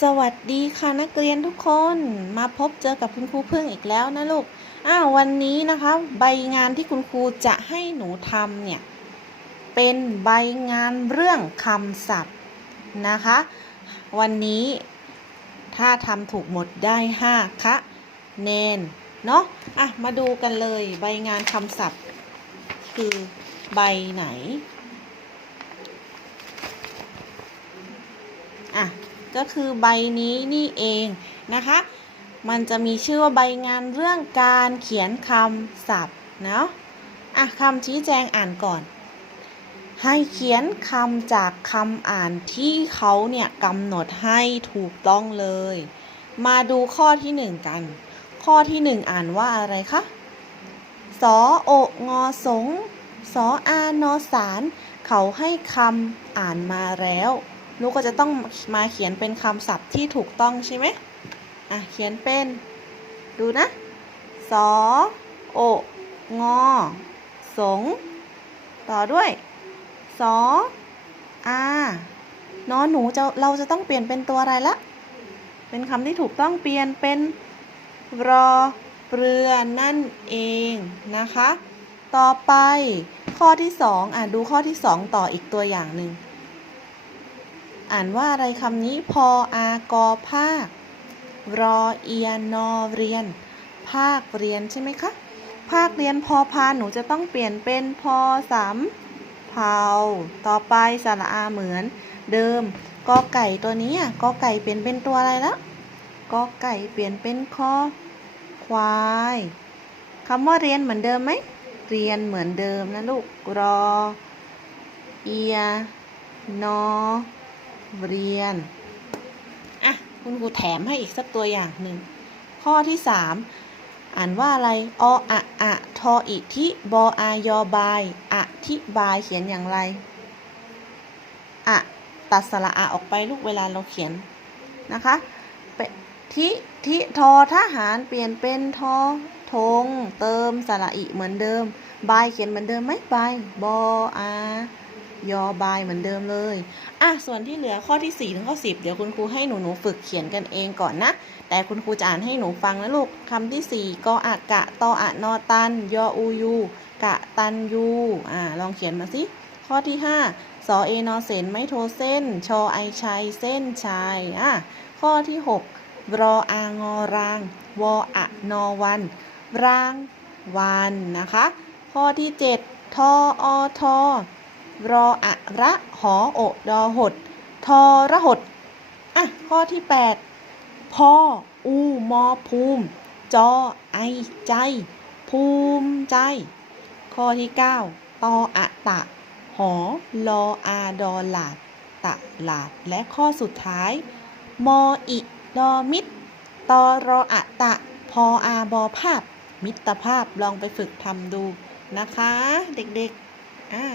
สวัสดีค่ะนักเรียนทุกคนมาพบเจอกับคุณครูเพึ่งอีกแล้วนะลูกอ้าววันนี้นะคะ ใบงานที่คุณครูจะให้หนูทำเนี่ย เป็นใบงานเรื่องคำศัพท์นะคะ วันนี้ถ้าทำถูกหมดได้5คะแนนเนาะอะมาดูกันเลยใบงานคำศัพท์ คือใบไหนอะ ก็คือใบนี้นี่เองนะคะ มันจะมีชื่อว่าใบงานเรื่องการเขียนคำศัพท์เนาะอะคำชี้แจงอ่านก่อน ให้เขียนคำจากคำอ่านที่เขาเนี่ยกำหนดให้ถูกต้องเลย มาดูข้อที่หนึ่งกัน ข้อที่หนึ่งอ่านว่าอะไรคะสอโองอสงสออานอสาร เขาให้คำอ่านมาแล้ว ลูกก็จะต้องมาเขียนเป็นคำศัพท์ที่ถูกต้องใช่ไหมอะเขียนเป็น ดูนะสอโองอ สง ต่อด้วยสออานอหนูจะเราจะต้องเปลี่ยนเป็นตัวอะไรละ เป็นคำที่ถูกต้องเปลี่ยนเป็นรอเรือนั่นเองนะคะ ต่อไปข้อที่สองอะดูข้อที่สองต่ออีกตัวอย่างหนึ่ง อ่านว่าอะไรคำนี้พออากอภาค รอเอียนอเรียน ภาคเรียนใช่ไหมคะ ภาคเรียนพอพานหนูจะต้องเปลี่ยนเป็นพอสามเผาต่อไปสระอาเหมือน เดิมกอไก่ตัวนี้กอไก่เปลี่ยนเป็นตัวอะไรแล้วกอไก่เปลี่ยนเป็นคอควายคำว่าเรียนเหมือนเดิมไหม เรียนเหมือนเดิมนะลูก รอ เอีย นอ เรียน อะ คุณครูแถมให้อีกสักตัวอย่างหนึ่ง ข้อที่สามอ่านว่าอะไร ออะอะทออิทิบออายอบาย อธิบายเขียนอย่างไร อะตัดสระอะออกไปลูกเวลาเราเขียนนะคะเปทิทิทอทหารเปลี่ยนเป็นทอทง เติมสระอิเหมือนเดิม บายเขียนเหมือนเดิมไหมบาย บออา ยอบายเหมือนเดิมเลย อะ ส่วนที่เหลือข้อที่ 4 ถึงข้อ 10 เดี๋ยวคุณครูให้หนูหนูฝึกเขียนกันเองก่อนนะ แต่คุณครูจะอ่านให้หนูฟังนะลูกคำที่ 4กออากะตออะนอตัน ยออูยู กะตันยู อ่า ลองเขียนมาสิ ข้อที่ 5 สอเอนอเซนไม่โทเส้น ชอไอชัยเส้นชาย อะ ข้อที่ 6 รออางอราง วออะนอวัน รางวันนะคะ ข้อที่ 7 ทออทอ รออะระหอโอดอหดทอระหดอะข้อที่ 8พออูมอภูมิ จอไอใจ ภูมิใจ ข้อที่ 9 ตออะตะ หอลออาดอหลาดตะหลาด และข้อสุดท้าย มออิดอมิตรตอรออะตะ พออาบอภาพ มิตรภาพลองไปฝึกทำดูนะคะ เด็กๆ อ่า